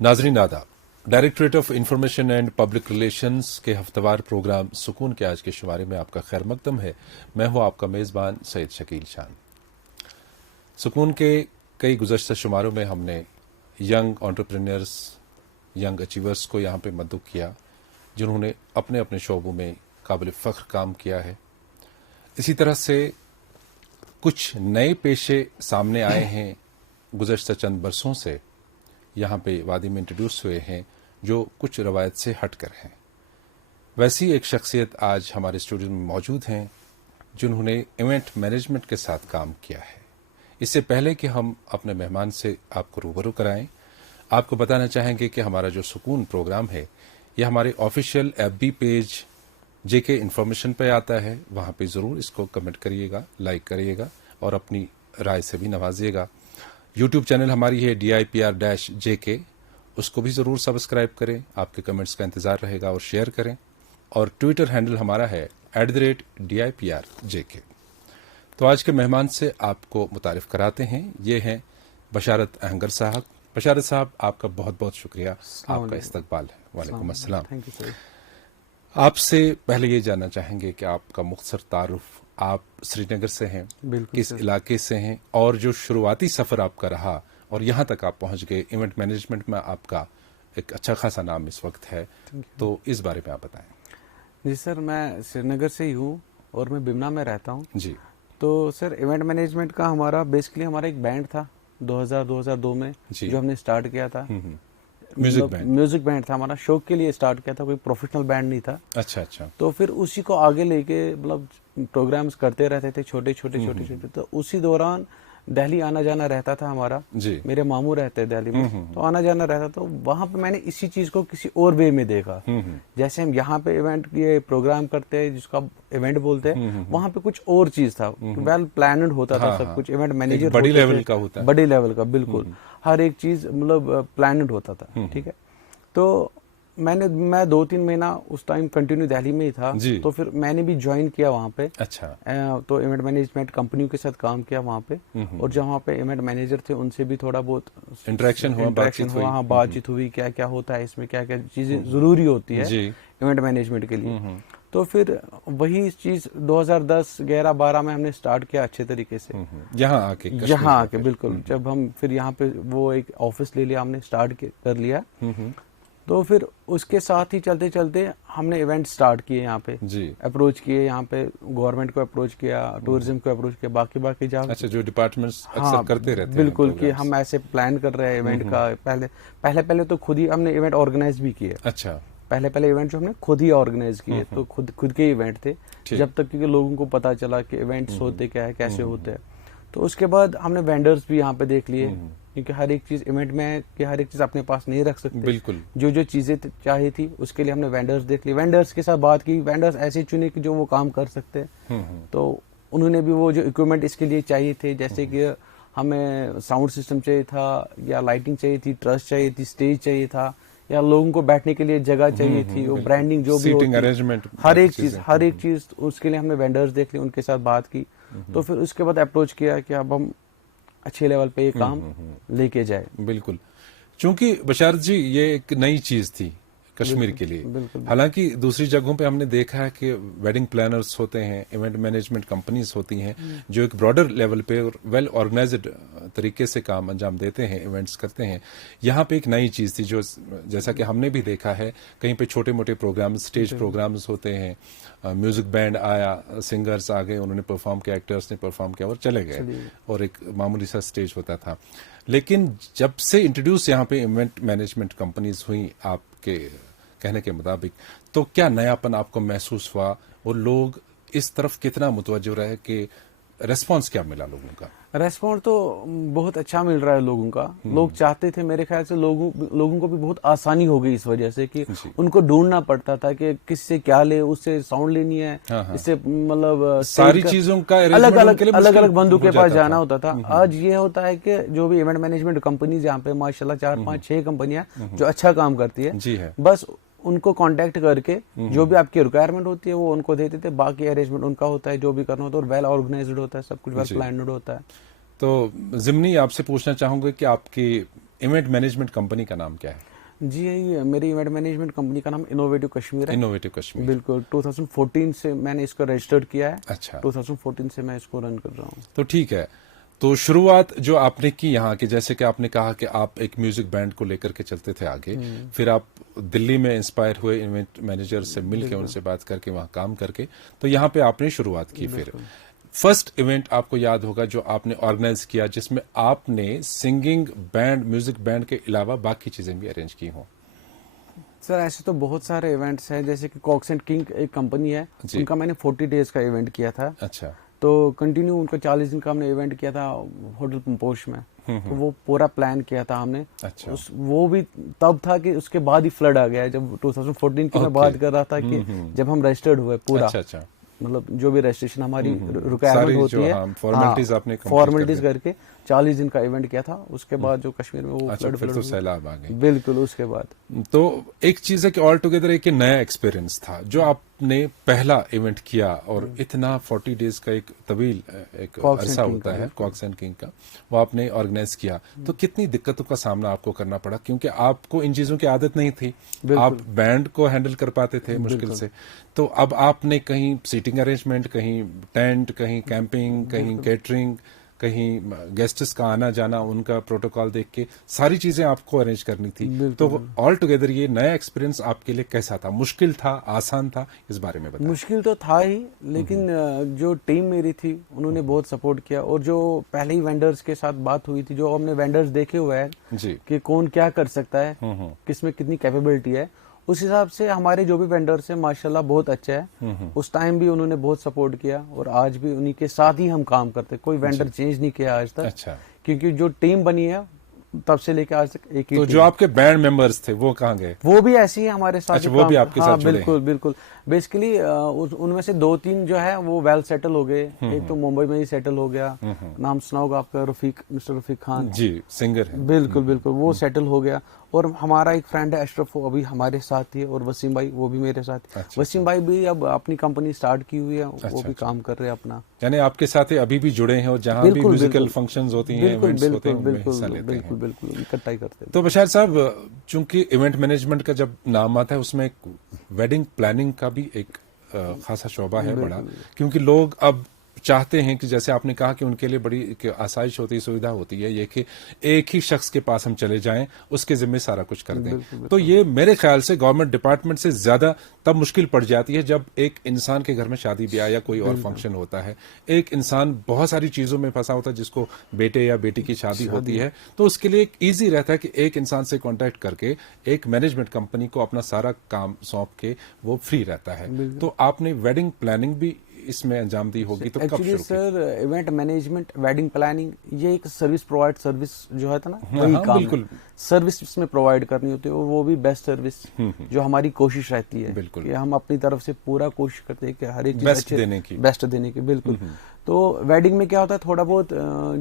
नाजरीन आदाब। Directorate of information and public relations के हफ्तेवार प्रोग्राम सुकून के आज के शुमारे में आपका खैर मकदम है। मैं हूं आपका मेज़बान सैयद शकील शान। सुकून के कई गुज़श्ता शुमारों में हमने यंग एंटरप्रेन्योर्स, यंग अचीवर्स को यहाँ पे मद्दू किया जिन्होंने अपने अपने शोबों में काबिल फ़ख्र काम किया है। इसी तरह से कुछ नए पेशे सामने आए हैं गुज़श्ता चंद बरसों से, यहाँ पे वादी में इंट्रोड्यूस हुए हैं जो कुछ रवायत से हटकर हैं। वैसी एक शख्सियत आज हमारे स्टूडियो में मौजूद हैं जिन्होंने इवेंट मैनेजमेंट के साथ काम किया है। इससे पहले कि हम अपने मेहमान से आपको रूबरू कराएं, आपको बताना चाहेंगे कि हमारा जो सुकून प्रोग्राम है यह हमारे ऑफिशियल एफबी पेज जेके इन्फॉर्मेशन पे आता है। वहाँ पे ज़रूर इसको कमेंट करिएगा, लाइक करिएगा और अपनी राय से भी नवाजिएगा। यूट्यूब चैनल हमारी है DIPR-JK, उसको भी ज़रूर सब्सक्राइब करें। आपके कमेंट्स का इंतज़ार रहेगा और शेयर करें। और ट्विटर हैंडल हमारा है @DIPR-JK। तो आज के मेहमान से आपको मुतारिफ कराते हैं। ये हैं बशारत अहंगर साहब। बशारत साहब, आपका बहुत बहुत शुक्रिया, आपका इस्तकबाल है। वालेकुम अस्सलाम। Thank you sir. आपसे पहले ये जानना चाहेंगे कि आपका मुख्तसर तारुफ, आप श्रीनगर से हैं, किस इलाके से हैं और जो शुरुआती सफ़र आपका रहा और यहाँ तक आप पहुँच गए, इवेंट मैनेजमेंट में आपका एक अच्छा खासा नाम इस वक्त है, तो इस बारे में आप बताएं। जी सर, मैं श्रीनगर से ही हूँ और मैं बिमना में रहता हूँ जी। तो सर इवेंट मैनेजमेंट का हमारा एक बैंड था 2002 में जो हमने स्टार्ट किया था। म्यूजिक बैंड था हमारा, शौक के लिए स्टार्ट किया था, कोई प्रोफेशनल बैंड नहीं था। अच्छा। तो फिर उसी को आगे लेके मतलब प्रोग्राम्स करते रहते थे छोटे। तो उसी दौरान दिल्ली आना जाना रहता था हमारा जी। मेरे मामू रहते हैं दिल्ली में, तो आना जाना रहता। तो वहां पे मैंने इसी चीज को किसी और वे में देखा। जैसे हम यहाँ पे इवेंट ये प्रोग्राम करते हैं जिसको आप इवेंट बोलते हैं, वहां पे कुछ और चीज था, वेल प्लान्ड होता था सब कुछ। इवेंट मैनेजर बड़ी लेवल का होता है, बड़ी लेवल का, बिल्कुल हर एक चीज मतलब प्लान्ड होता था। ठीक है, तो मैं 2-3 महीना उस टाइम कंटिन्यू दिल्ली में ही था। तो फिर मैंने भी ज्वाइन किया वहाँ पे। अच्छा। तो इवेंट मैनेजमेंट कंपनियों के साथ काम किया वहाँ पे। और जो वहाँ पे इवेंट मैनेजर थे उनसे भी थोड़ा बहुत इंटरेक्शन हुआ, बातचीत हुई, क्या क्या होता है इसमें, क्या क्या चीजें जरूरी होती है इवेंट मैनेजमेंट के लिए। तो फिर वही चीज 2010-11-12 में हमने स्टार्ट किया अच्छे तरीके से यहाँ आके बिल्कुल। जब हम फिर यहाँ पे वो एक ऑफिस ले लिया, हमने स्टार्ट कर लिया। तो फिर उसके साथ ही चलते चलते हमने इवेंट स्टार्ट किए यहाँ पे, अप्रोच किए यहाँ पे, गवर्नमेंट को अप्रोच किया, टूरिज्म को अप्रोच किया, बाकी जहाँ अच्छा जो डिपार्टमेंट्स अक्सर करते रहते हैं बिल्कुल कि हम ऐसे प्लान कर रहे हैं इवेंट का। पहले तो खुद ही हमने इवेंट ऑर्गेनाइज भी किए। अच्छा, पहले इवेंट जो हमने खुद ही ऑर्गेनाइज किए, तो खुद के इवेंट थे। जब तक कि लोगों को पता चला कि इवेंट्स होते क्या है, कैसे होते हैं। तो उसके बाद हमने वेंडर्स भी यहाँ पे देख लिए, क्योंकि हर एक चीज इवेंट में कि हर एक चीज अपने पास नहीं रख सकते। बिल्कुल। जो चीजें चाहिए थी उसके लिए हमने वेंडर्स देख लिए, वेंडर्स के साथ बात की, वेंडर्स ऐसे चुने कि जो वो काम कर सकते हैं। तो उन्होंने भी वो जो इक्विपमेंट इसके लिए चाहिए थे, जैसे कि हमें साउंड सिस्टम चाहिए था, या लाइटिंग चाहिए थी, ट्रस्ट चाहिए थी, स्टेज चाहिए था, या लोगों को बैठने के लिए जगह चाहिए थी, वो ब्रांडिंग जो भी होती है, हर एक चीज उसके लिए हमने वेंडर्स देख लिए, उनके साथ बात की। तो फिर उसके बाद अप्रोच किया कि अब हम अच्छे लेवल पे ये काम लेके जाए। बिल्कुल, चूंकि बशारत जी ये एक नई चीज थी कश्मीर के लिए। हालांकि दूसरी जगहों पे हमने देखा है कि वेडिंग प्लानर्स होते हैं, इवेंट मैनेजमेंट कंपनीज होती हैं जो एक ब्रॉडर लेवल पे और वेल ऑर्गेनाइज्ड तरीके से काम अंजाम देते हैं, इवेंट्स करते हैं। यहाँ पे एक नई चीज थी जो जैसा कि हमने भी देखा है, कहीं पे छोटे मोटे प्रोग्राम, स्टेज प्रोग्राम्स होते हैं, म्यूजिक बैंड आया, सिंगर्स आ गए, उन्होंने परफॉर्म किया, एक्टर्स ने परफॉर्म किया और चले गए, और एक मामूली सा स्टेज होता था। लेकिन जब से इंट्रोड्यूस यहाँ पे इवेंट मैनेजमेंट कंपनीज हुई आपके कहने के मुताबिक, तो क्या नयापन आपको महसूस हुआ और लोग इस तरफ कितना मुतवज्जो रहे कि रेस्पॉन्स क्या मिला लोगों का? रेस्पॉन्स तो बहुत अच्छा मिल रहा है लोगों का। लोग चाहते थे, मेरे ख्याल से लोगों को भी बहुत आसानी हो गई इस वजह से कि उनको ढूंढना पड़ता था कि किससे क्या ले, उससे साउंड लेनी है, इससे मतलब सारी चीजों का अलग बंदों के पास जाना होता था। आज ये होता है कि जो भी इवेंट मैनेजमेंट कंपनीज यहाँ पे माशाल्लाह 4-5-6 कंपनियां जो अच्छा काम करती है, बस उनको कांटेक्ट करके जो भी आपकी रिक्वायरमेंट होती है वो उनको देते थे, बाकी अरेंजमेंट उनका होता है, जो भी करना होता है, और वेल ऑर्गेनाइज्ड होता है, सब कुछ वेल प्लान्ड होता है। तो जिमनी आपसे पूछना चाहूंगा कि आपकी इवेंट मैनेजमेंट कंपनी का नाम क्या है? जी, मेरी इवेंट मैनेजमेंट कंपनी का नाम इनोवेटिव कश्मीर है। इनोवेटिव कश्मीर, बिल्कुल। 2014 से मैंने इसको रजिस्टर्ड किया है। अच्छा। 2014 से मैं इसको रन कर रहा हूँ। तो ठीक है, तो शुरुआत जो आपने की यहाँ की, जैसे कि आपने कहा कि आप एक म्यूजिक बैंड को लेकर के चलते थे आगे, फिर आप दिल्ली में इंस्पायर हुए, इवेंट मैनेजर से मिल के उनसे बात करके वहाँ काम करके, तो यहाँ पे आपने शुरुआत की। फिर फर्स्ट इवेंट आपको याद होगा जो आपने ऑर्गेनाइज किया, जिसमें आपने सिंगिंग बैंड, म्यूजिक बैंड के अलावा बाकी चीजें भी अरेंज की हों? सर ऐसे तो बहुत सारे इवेंट्स हैं, जैसे कि कॉक्स एंड किंग एक कंपनी है, उनका मैंने 40 डेज का इवेंट किया था। अच्छा। तो कंटिन्यू उनका 40 दिन का हमने इवेंट किया था होटल पंपोश में। तो वो पूरा प्लान किया था हमने। अच्छा। वो भी तब था कि उसके बाद ही फ्लड आ गया, जब 2014 की मैं बात कर रहा था कि जब हम रजिस्टर्ड हुए पूरा। अच्छा। मतलब जो भी रजिस्ट्रेशन हमारी रिक्वायरमेंट होती है, फॉर्मेलिटीज आपने फॉर्मेलिटीज करके 40 दिन का इवेंट किया था। उसके बाद जो कश्मीर में वो अच्छा, फिर तो सैलाब आ गई। बिल्कुल। उसके बाद तो एक चीज है कि ऑल टुगेदर एक नया एक्सपीरियंस था जो आपने पहला इवेंट किया, और इतना 40 डेज का एक तवील एक अरसा होता है कॉक्स एंड किंग का, वो आपने ऑर्गेनाइज किया। तो कितनी दिक्कतों का सामना आपको करना पड़ा, क्योंकि आपको इन चीजों की आदत नहीं थी, आप बैंड को हैंडल कर पाते थे मुश्किल से। तो अब आपने कहीं सीटिंग अरेंजमेंट, कहीं टेंट, कहीं कैंपिंग, कहीं कैटरिंग, कहीं गेस्ट्स का आना जाना, उनका प्रोटोकॉल देख के सारी चीजें आपको अरेंज करनी थी। तो ऑल टुगेदर ये नया एक्सपीरियंस आपके लिए कैसा था? मुश्किल था, आसान था? इस बारे में बताएं। मुश्किल तो था ही, लेकिन जो टीम मेरी थी उन्होंने बहुत सपोर्ट किया। और जो पहले ही वेंडर्स के साथ बात हुई थी, जो हमने वेंडर्स देखे हुए हैं जी कि कौन क्या कर सकता है, किसमें कितनी कैपेबिलिटी है, उस हिसाब से हमारे जो भी वेंडर्स हैं माशाल्लाह बहुत अच्छे हैं। उस टाइम भी उन्होंने बहुत सपोर्ट किया, और आज भी उन्हीं के साथ ही हम काम करते, कोई वेंडर चेंज नहीं किया आज तक। अच्छा। क्योंकि जो टीम बनी है तब से लेकर आज तक एक ही। तो जो आपके बैंड मेंबर्स थे वो कहाँ गए? वो भी ऐसे ही हमारे साथ। अच्छा, वो भी आपके साथ जुड़े? बिल्कुल बिल्कुल। बेसिकली उनमें से 2-3 जो है वो वेल सेटल हो गए। एक तो मुंबई में ही सेटल हो गया, नाम सुना होगा आपका, रफीक, मिस्टर रफीक खान जी, सिंगर है। बिल्कुल बिल्कुल, वो सेटल हो गया। और हमारा एक फ्रेंड है अशरफ, वो अभी हमारे साथ ही है, और वसीम भाई वो भी मेरे साथ। अच्छा, वसीम भाई भी अब अपनी कंपनी स्टार्ट की हुई है, वो भी काम कर रहे हैं अपना। यानी आपके साथ अभी भी जुड़े हैं, और जहां भी म्यूजिकल फंक्शंस होती हैं, इवेंट्स होते हैं, उनमें हिस्सा लेते हैं। बिल्कुल बिल्कुल, इकट्ठा ही करते हैं। तो बशार साहब, चूंकि इवेंट मैनेजमेंट का जब नाम आता है, उसमें एक वेडिंग प्लानिंग का भी एक खासा शोबा है बड़ा, क्योंकि लोग अब चाहते हैं कि जैसे आपने कहा कि उनके लिए बड़ी आसाइश होती है, सुविधा होती है ये कि एक ही शख्स के पास हम चले जाएं, उसके जिम्मे सारा कुछ कर दें। तो ये मेरे ख्याल से गवर्नमेंट डिपार्टमेंट से ज्यादा तब मुश्किल पड़ जाती है जब एक इंसान के घर में शादी ब्याह या कोई और फंक्शन होता है। एक इंसान बहुत सारी चीजों में फंसा होता है, जिसको बेटे या बेटी की शादी होती है, तो उसके लिए एक ईजी रहता है कि एक इंसान से कॉन्टेक्ट करके एक मैनेजमेंट कंपनी को अपना सारा काम सौंप के वो फ्री रहता है। तो आपने वेडिंग प्लानिंग भी इसमें अंजाम दी होगी, तो कब शुरू sir event management, wedding planning, ये एक सर्विस जो है ना, वही काम बिल्कुल सर्विस इसमें प्रोवाइड करनी होती है, और वो भी बेस्ट सर्विस जो हमारी कोशिश रहती है कि हम अपनी तरफ से पूरा कोशिश करते हैं कि हर एक चीज बेस्ट देने की। बिल्कुल। तो वेडिंग में क्या होता है, थोड़ा बहुत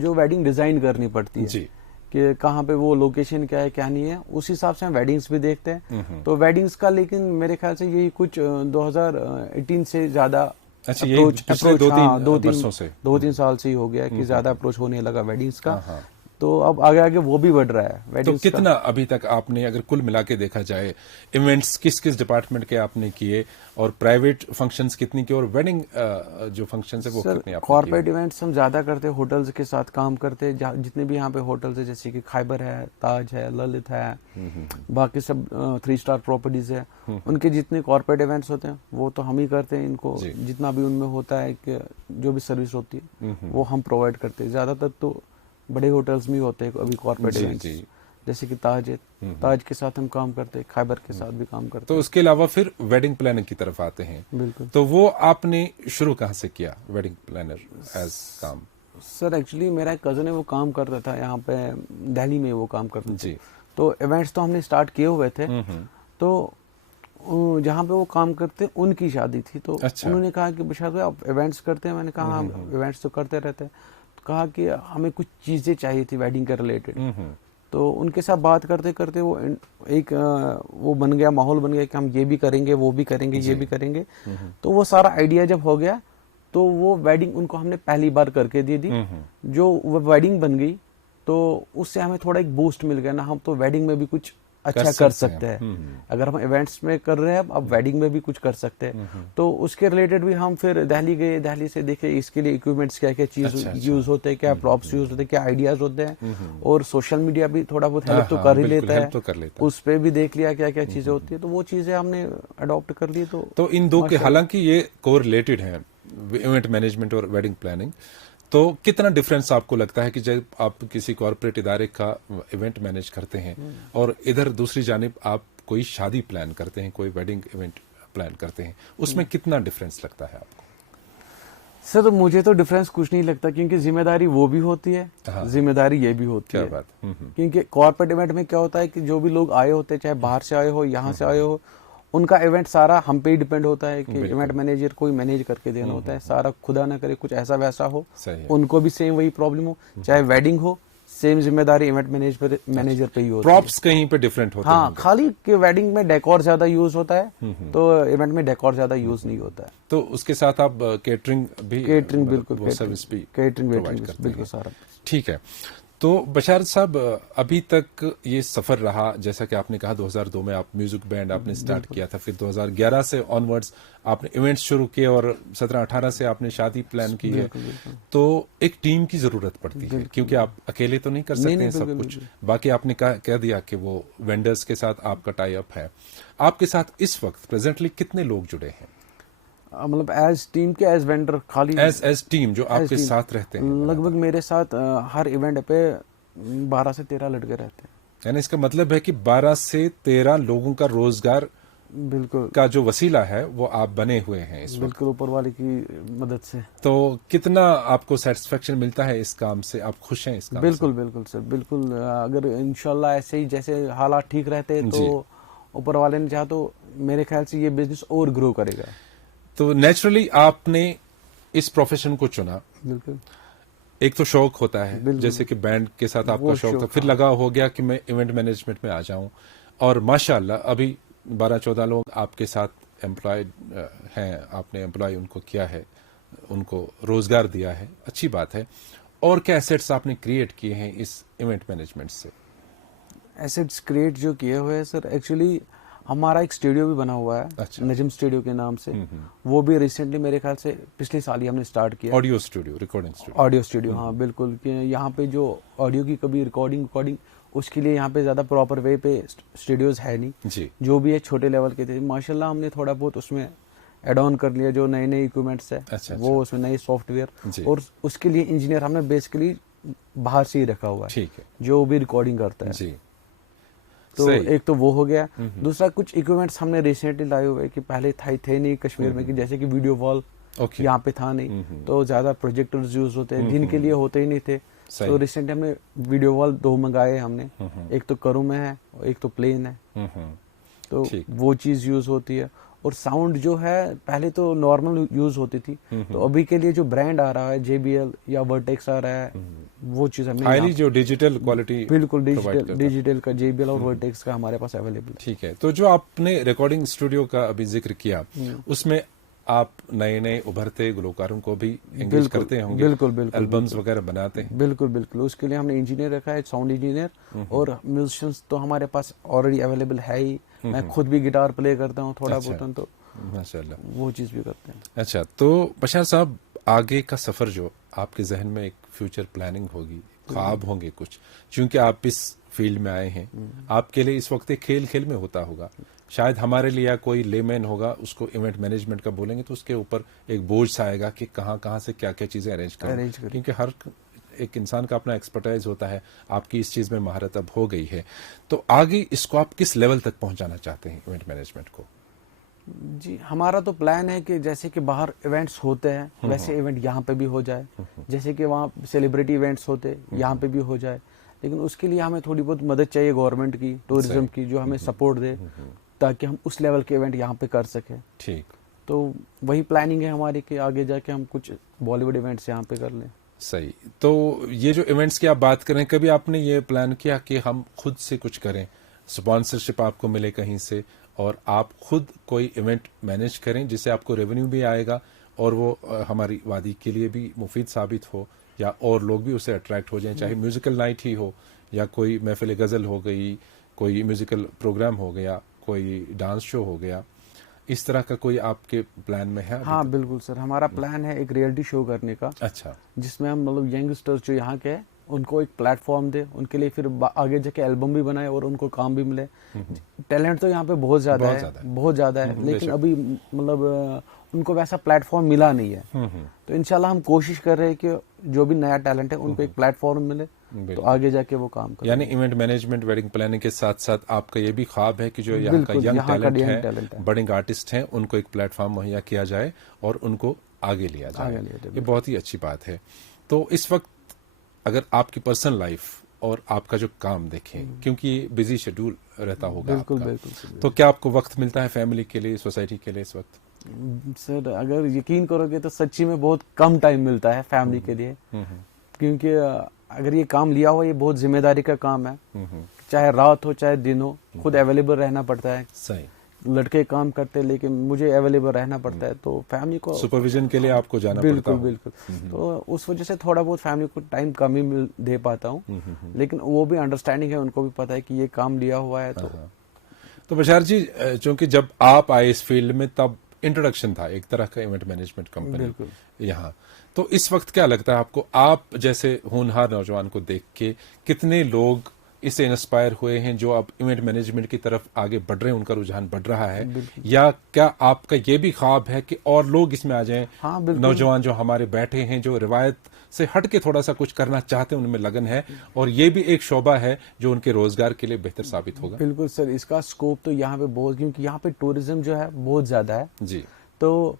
जो वेडिंग डिजाइन करनी पड़ती है कि कहाँ पे वो लोकेशन क्या है क्या नहीं है, उस हिसाब से हम वेडिंग्स भी देखते हैं। तो वेडिंग्स का लेकिन मेरे ख्याल से यही कुछ 2018 से ज्यादा अप्रोच 2-3 साल से ही हो गया कि ज्यादा अप्रोच होने लगा वेडिंग्स का। तो अब आगे आगे वो भी बढ़ रहा है। तो कितना अभी तक आपने, अगर कुल मिला के देखा जाए, इवेंट्स किस किस डिपार्टमेंट के आपने किए, और प्राइवेट फंक्शंस कितनी किए, और वेडिंग जो फंक्शंस है वो कितने आपने? कॉर्पोरेट इवेंट्स हम ज्यादा करते हैं, होटल्स के साथ काम करते हैं, जितने भी यहाँ पे होटल्स है, जैसे कि खैबर है, ताज है, ललित है, बाकी सब 3 स्टार प्रॉपर्टीज है, उनके जितने कॉर्पोरेट इवेंट्स होते हैं वो तो हम ही करते हैं। इनको जितना भी उनमें होता है कि जो भी सर्विस होती है वो हम प्रोवाइड करते हैं। ज्यादातर तो बड़े होटल्स में होते हैं अभी कॉर्पोरेट इवेंट्स, जैसे कि ताज है, ताज के साथ हम काम करते हैं, खैबर के साथ भी काम करते हैं। तो उसके अलावा फिर वेडिंग प्लानिंग की तरफ आते हैं। बिल्कुल। तो वो आपने शुरू कहाँ से किया, वेडिंग प्लानर एज काम? सर एक्चुअली मेरा एक कजन है, वो काम करता था यहाँ पे दिल्ली में, वो काम करता था। तो इवेंट्स तो हमने स्टार्ट किए हुए थे, तो जहाँ पे वो काम करते उनकी शादी थी, तो उन्होंने कहा कि बशार भाई आप इवेंट्स करते हैं? मैंने कहा हम इवेंट्स तो करते रहते हैं। कहा कि हमें कुछ चीजें चाहिए थी वेडिंग के रिलेटेड। तो उनके साथ बात करते करते वो एक वो बन गया, माहौल बन गया कि हम ये भी करेंगे, वो भी करेंगे, ये भी करेंगे। तो वो सारा आइडिया जब हो गया, तो वो वेडिंग उनको हमने पहली बार करके दे दी। जो वो वेडिंग बन गई, तो उससे हमें थोड़ा एक बूस्ट मिल गया ना, हम तो वेडिंग में भी कुछ अच्छा कर सकते हैं। अगर हम इवेंट्स में कर रहे हैं अब वेडिंग में भी कुछ कर सकते हैं। तो उसके रिलेटेड भी हम फिर दिल्ली गए, दिल्ली से देखे इसके लिए इक्विपमेंट्स क्या क्या चीज यूज होते हैं, क्या प्रॉप्स यूज होते हैं, क्या आइडियाज होते हैं, और सोशल मीडिया भी थोड़ा बहुत हेल्प तो कर ही लेता है, उस पे भी देख लिया क्या क्या चीजें होती है, तो वो चीजें हमने अडॉप्ट कर ली। तो इन दो के हालांकि ये कोरिलेटेड है, इवेंट मैनेजमेंट और वेडिंग प्लानिंग, तो कितना डिफरेंस आपको लगता है कि जब आप किसी कॉर्पोरेट इदारे का इवेंट मैनेज करते हैं और इधर दूसरी जानिब आप कोई शादी प्लान करते हैं, कोई वेडिंग इवेंट प्लान करते हैं, उसमें कितना डिफरेंस लगता है आपको? सर तो मुझे तो डिफरेंस कुछ नहीं लगता, क्योंकि जिम्मेदारी वो भी होती है, जिम्मेदारी ये भी होती है। बात। क्योंकि कॉर्पोरेट इवेंट में क्या होता है कि जो भी लोग आए होते हैं, चाहे बाहर से आए हो यहाँ से आए हो, उनका इवेंट सारा हम पे ही डिपेंड होता है कि इवेंट मैनेजर को ही मैनेज करके देना होता है सारा। खुदा ना करे कुछ ऐसा वैसा हो, उनको भी सेम वही प्रॉब्लम हो, चाहे वेडिंग हो, सेम जिम्मेदारी इवेंट मैनेजर पे ही होती है। प्रॉप्स कहीं पे डिफरेंट होते हैं। हाँ, खाली कि वेडिंग में डेकोर ज्यादा यूज होता है, तो इवेंट में डेकोर ज्यादा यूज नहीं होता है। तो उसके साथ आप केटरिंग भी, केटरिंग बिल्कुल, वो सर्विस भी केटरिंग प्रोवाइड करते बिल्कुल सारा। ठीक है। तो बशार साहब, अभी तक ये सफर रहा, जैसा कि आपने कहा 2002 में आप म्यूजिक बैंड आपने स्टार्ट किया था, फिर 2011 से ऑनवर्ड्स आपने इवेंट्स शुरू किए और 17-18 से आपने शादी प्लान की है। तो एक टीम की जरूरत पड़ती है, क्योंकि आप अकेले तो नहीं कर सकते हैं सब कुछ। बाकी आपने कह दिया कि वो वेंडर्स के साथ आपका टाई अप है। आपके साथ इस वक्त प्रेजेंटली कितने लोग जुड़े हैं? मतलब एज टीम के एज वेंडर, खाली एज टीम जो आपके साथ रहते हैं? लगभग मेरे साथ हर इवेंट पे 12 से 13 लड़के रहते हैं। यानी इसका मतलब है कि 12 से 13 लोगों का रोजगार बिल्कुल का जो वसीला है वो आप बने हुए हैं इस बिल्कुल ऊपर वाले की मदद से। तो कितना आपको सेटिस्फेक्शन मिलता है इस काम से? आप खुश हैं इस काम बिल्कुल से? बिल्कुल सर, बिल्कुल। अगर इंशाल्लाह ऐसे ही जैसे हालात ठीक रहते तो ऊपर वाले ने चाहा तो मेरे ख्याल से ये बिजनेस और ग्रो करेगा। तो नेचुरली आपने इस प्रोफेशन को चुना। बिल्कुल। एक तो शौक होता है, जैसे कि बैंड के साथ आपका शौक था, फिर लगा हो गया कि मैं इवेंट मैनेजमेंट में आ जाऊं, और माशाल्लाह अभी 12-14 लोग आपके साथ एम्प्लॉयड हैं, आपने एम्प्लॉय उनको किया है, उनको रोजगार दिया है, अच्छी बात है। और क्या एसेट्स आपने क्रिएट किए हैं इस इवेंट मैनेजमेंट से? एसेट्स क्रिएट जो किए हुए हैं सर, एक्चुअली हमारा एक स्टूडियो भी बना हुआ है। अच्छा। नजम स्टूडियो के नाम से। वो भी रिसेंटली मेरे ख्याल से पिछले साल ही हमने स्टार्ट किया। Audio studio, recording studio. Audio studio, हाँ बिल्कुल। कि यहाँ पे जो ऑडियो की कभी रिकॉर्डिंग उसके लिए यहाँ पे ज्यादा प्रॉपर वे पे स्टूडियोज है नहीं जी। जो भी है छोटे लेवल के थे। माशाल्लाह हमने थोड़ा बहुत उसमें एड ऑन कर लिया, जो नए नए इक्विपमेंट्स है। अच्छा। वो उसमें नए सॉफ्टवेयर, और उसके लिए इंजीनियर हमने बेसिकली बाहर से ही रखा हुआ है। ठीक है। जो भी रिकॉर्डिंग करता है। जी। तो एक तो वो हो गया। दूसरा कुछ इक्विपमेंट्स हमने रिसेंटली लाए हुए कि पहले थे नहीं कश्मीर में, कि जैसे कि वीडियो वॉल यहाँ पे था नहीं, तो ज्यादा प्रोजेक्टर्स यूज होते हैं, दिन के लिए होते ही नहीं थे। तो रिसेंटली हमने वीडियो वॉल 2 मंगाए हमने। एक तो करू में है और एक तो प्लेन है। तो वो चीज यूज होती है। और साउंड जो है पहले तो नॉर्मल यूज होती थी, तो अभी के लिए जो ब्रांड आ रहा है JBL या वर्टेक्स आ रहा है, वो चीज हमें हाईली जो डिजिटल क्वालिटी, बिल्कुल डिजिटल का JBL और वर्टेक्स का हमारे पास अवेलेबल है। ठीक है। तो जो आपने रिकॉर्डिंग स्टूडियो का अभी जिक्र किया, उसमें आप नए नए उभरते गुलकारों को भी एंगेज करते होंगे? बिल्कुल एल्बम्स वगैरह बनाते हैं? बिल्कुल। उसके लिए हमने इंजीनियर रखा है, साउंड इंजीनियर, और म्यूजिशियंस तो हमारे पास ऑलरेडी अवेलेबल है ही। मैं खुद भी गिटार प्ले करता हूँ थोड़ा बहुत, तो माशाल्लाह वो चीज भी करते हैं। अच्छा, तो बशार साहब, आगे का सफर जो आपके जहन में एक फ्यूचर प्लानिंग होगी, ख्वाब होंगे कुछ, क्योंकि आप इस फील्ड में आए हैं, आपके लिए इस वक्त खेल खेल में होता होगा। शायद हमारे लिए कोई लेमैन होगा, उसको इवेंट मैनेजमेंट का बोलेंगे तो उसके ऊपर एक बोझ सा आएगा कि कहाँ से क्या क्या चीजें अरेंज करें, क्योंकि हर एक इंसान का अपना एक्सपर्टाइज होता है। आपकी इस चीज में महारत अब हो गई है, तो आगे इसको आप किस लेवल तक पहुंचाना चाहते हैं इवेंट मैनेजमेंट को? जी, हमारा तो प्लान है कि जैसे कि बाहर इवेंट्स होते हैं वैसे इवेंट यहाँ पे भी हो जाए। जैसे कि वहाँ सेलिब्रिटी इवेंट्स होते यहाँ पे भी हो जाए, लेकिन उसके लिए हमें थोड़ी बहुत मदद चाहिए गवर्नमेंट की, टूरिज्म की, जो हमें सपोर्ट दे ताकि हम उस लेवल के इवेंट यहाँ पे कर सकें। ठीक। तो वही प्लानिंग है हमारी कि आगे जाके हम कुछ बॉलीवुड इवेंट्स यहाँ पे कर लें। सही। तो ये जो इवेंट्स की आप बात करें, कभी आपने ये प्लान किया कि हम खुद से कुछ करें, स्पॉन्सरशिप आपको मिले कहीं से और आप खुद कोई इवेंट मैनेज करें जिससे आपको रेवेन्यू भी आएगा और वो हमारी वादी के लिए भी मुफीद साबित हो, या और लोग भी उससे अट्रैक्ट हो जाएं, चाहे म्यूजिकल नाइट ही हो या कोई महफिल गज़ल हो गई, कोई म्यूजिकल प्रोग्राम हो गया, कोई डांस शो हो गया, इस तरह का कोई आपके प्लान में है? हाँ बिल्कुल सर, हमारा प्लान है एक रियलिटी शो करने का। अच्छा। जिसमें हम मतलब यंगस्टर्स जो यहाँ के हैं उनको एक प्लेटफॉर्म दे, उनके लिए फिर आगे जाके एल्बम भी बनाए और उनको काम भी मिले। टैलेंट तो यहाँ पे बहुत ज्यादा है, बहुत ज्यादा है, लेकिन अभी मतलब उनको वैसा प्लेटफॉर्म मिला नहीं है। तो इंशाल्लाह हम कोशिश कर रहे हैं कि जो भी नया टैलेंट है उनको एक प्लेटफॉर्म मिले, तो आगे जाके वो काम करें। यानी इवेंट मैनेजमेंट, वेडिंग प्लानिंग के साथ साथ आपका ये भी ख्वाब है कि जो यहाँ का यंग टैलेंट है, बड़े आर्टिस्ट हैं, उनको एक प्लेटफॉर्म मुहैया किया जाए और उनको आगे लिया जाए। ये बहुत ही अच्छी बात है। तो इस वक्त अगर आपकी पर्सनल लाइफ और आपका जो काम देखें, क्योंकि बिजी शेड्यूल रहता होगा बिल्कुल, आपका, बिल्कुल, तो क्या आपको वक्त मिलता है फैमिली के लिए, सोसाइटी के लिए इस वक्त? सर अगर यकीन करोगे तो सच्ची में बहुत कम टाइम मिलता है फैमिली के लिए, क्योंकि अगर ये काम लिया हुआ, ये बहुत जिम्मेदारी का काम है। चाहे रात हो चाहे दिन हो, खुद अवेलेबल रहना पड़ता है। सही। लड़के काम करते हैं लेकिन मुझे अवेलेबल रहना पड़ता है, तो फैमिली को सुपरविजन के लिए आपको जाना पड़ता है। बिल्कुल। तो उस वजह से थोड़ा बहुत फैमिली को टाइम कम ही दे पाता हूँ, लेकिन वो भी अंडरस्टैंडिंग है, उनको भी पता है कि ये काम लिया हुआ है। तो बशार जी, चूंकि जब आप आए इस फील्ड में तब इंट्रोडक्शन था एक तरह का इवेंट मैनेजमेंट कंपनी यहाँ, तो इस वक्त क्या लगता है आपको, आप जैसे होनहार नौजवान को देख के कितने लोग इससे इंस्पायर हुए हैं जो अब इवेंट मैनेजमेंट की तरफ आगे बढ़ रहे हैं, उनका रुझान बढ़ रहा है, या क्या आपका ये भी ख्वाब है कि और लोग इसमें आ जाएं? हाँ, नौजवान जो हमारे बैठे हैं, जो रिवायत से हट के थोड़ा सा कुछ करना चाहते हैं, उनमें लगन है और ये भी एक शोबा है जो उनके रोजगार के लिए बेहतर साबित होगा। बिल्कुल सर, इसका स्कोप तो यहाँ पे बहुत, क्योंकि यहाँ पे टूरिज्म जो है बहुत ज्यादा है जी। तो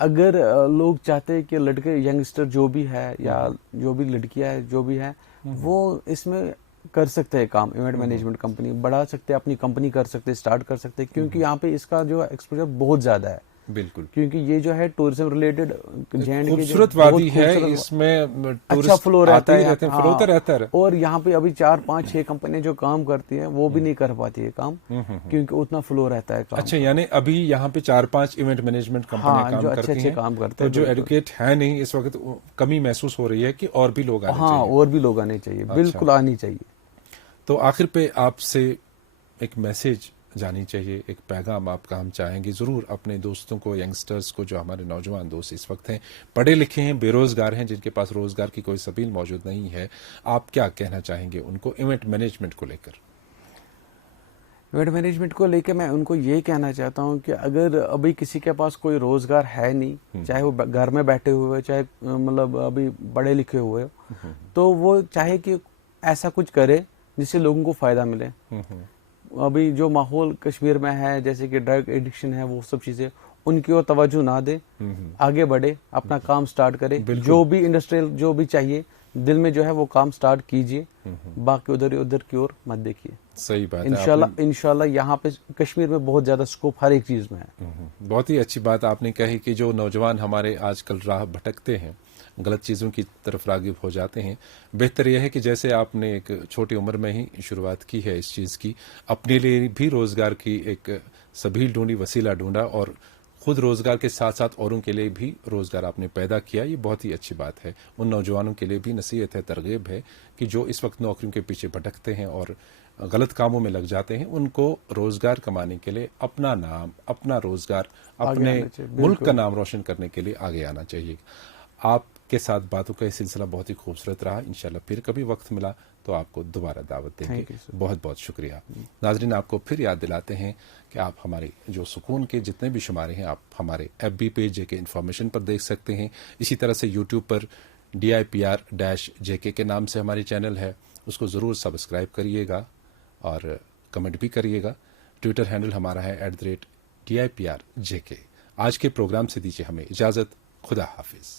अगर लोग चाहते हैं कि लड़के यंगस्टर जो भी है या जो भी लड़कियां है जो भी है, वो इसमें कर सकते हैं काम, इवेंट मैनेजमेंट कंपनी बढ़ा सकते हैं, अपनी कंपनी कर सकते हैं, स्टार्ट कर सकते हैं, क्योंकि यहाँ पे इसका जो एक्सपोजर बहुत ज्यादा है। बिल्कुल, क्योंकि ये जो है टूरिज्म रिलेटेड खूबसूरत वादी है, इसमें अच्छा फ्लो रहता है, फ्लो तो रहता है। और यहाँ पे अभी 4-5-6 कंपनियां जो काम करती हैं वो भी नहीं कर पाती है काम, क्योंकि उतना फ्लो रहता है काम। अच्छा, यानी अभी यहाँ पे 4-5 इवेंट मैनेजमेंट कंपनियां काम करती हैं, काम करते हैं, तो जो एडुकेट है नहीं इस वक्त कमी महसूस हो रही है कि और भी लोग आने चाहिए। हाँ, और भी लोग आने चाहिए, बिल्कुल आनी चाहिए। तो आखिर पे आपसे एक मैसेज जानी चाहिए, एक पैगाम आपका हम चाहेंगे जरूर अपने दोस्तों को, यंगस्टर्स को, जो हमारे नौजवान दोस्त इस वक्त हैं, पढ़े लिखे हैं, बेरोजगार हैं, जिनके पास रोजगार की कोई सबील मौजूद नहीं है, आप क्या कहना चाहेंगे उनको इवेंट मैनेजमेंट को लेकर? इवेंट मैनेजमेंट को लेकर मैं उनको ये कहना चाहता हूँ कि अगर अभी किसी के पास कोई रोजगार है नहीं, चाहे वो घर में बैठे हुए, चाहे मतलब अभी पढ़े लिखे हुए, तो वो चाहे कि ऐसा कुछ करे जिससे लोगों को फायदा मिले। अभी जो माहौल कश्मीर में है, जैसे कि ड्रग एडिक्शन है, वो सब चीजें उनकी ओर तवज्जो ना दे, आगे बढ़े, अपना काम स्टार्ट करे, जो भी इंडस्ट्रियल जो भी चाहिए दिल में जो है वो काम स्टार्ट कीजिए, बाकी उधर की ओर मत देखिए। सही बात है। इंशाल्लाह यहाँ पे कश्मीर में बहुत ज्यादा स्कोप हर एक चीज में है। बहुत ही अच्छी बात आपने कही कि जो नौजवान हमारे आजकल राह भटकते हैं, गलत चीज़ों की तरफ रागिब हो जाते हैं, बेहतर यह है कि जैसे आपने एक छोटी उम्र में ही शुरुआत की है इस चीज़ की, अपने लिए भी रोज़गार की एक सबील ढूंढी, वसीला ढूंढा और खुद रोज़गार के साथ साथ औरों के लिए भी रोज़गार आपने पैदा किया। ये बहुत ही अच्छी बात है। उन नौजवानों के लिए भी नसीहत है, तरगीब है कि जो इस वक्त नौकरियों के पीछे भटकते हैं और गलत कामों में लग जाते हैं, उनको रोज़गार कमाने के लिए अपना नाम, अपना रोज़गार, अपने मुल्क का नाम रोशन करने के लिए आगे आना चाहिए। आपके साथ बातों का सिलसिला बहुत ही खूबसूरत रहा। इंशाल्लाह फिर कभी वक्त मिला तो आपको दोबारा दावत देंगे। बहुत बहुत शुक्रिया। नाजरीन, आपको फिर याद दिलाते हैं कि आप हमारे जो सुकून के जितने भी शुमारे हैं आप हमारे FB पेज JK इन्फॉर्मेशन पर देख सकते हैं। इसी तरह से YouTube पर DIPR-JK के नाम से हमारी चैनल है, उसको ज़रूर सब्सक्राइब करिएगा और कमेंट भी करिएगा। ट्विटर हैंडल हमारा है @DIPR-JK। आज के प्रोग्राम से दीजिए हमें इजाज़त। खुदा हाफिज।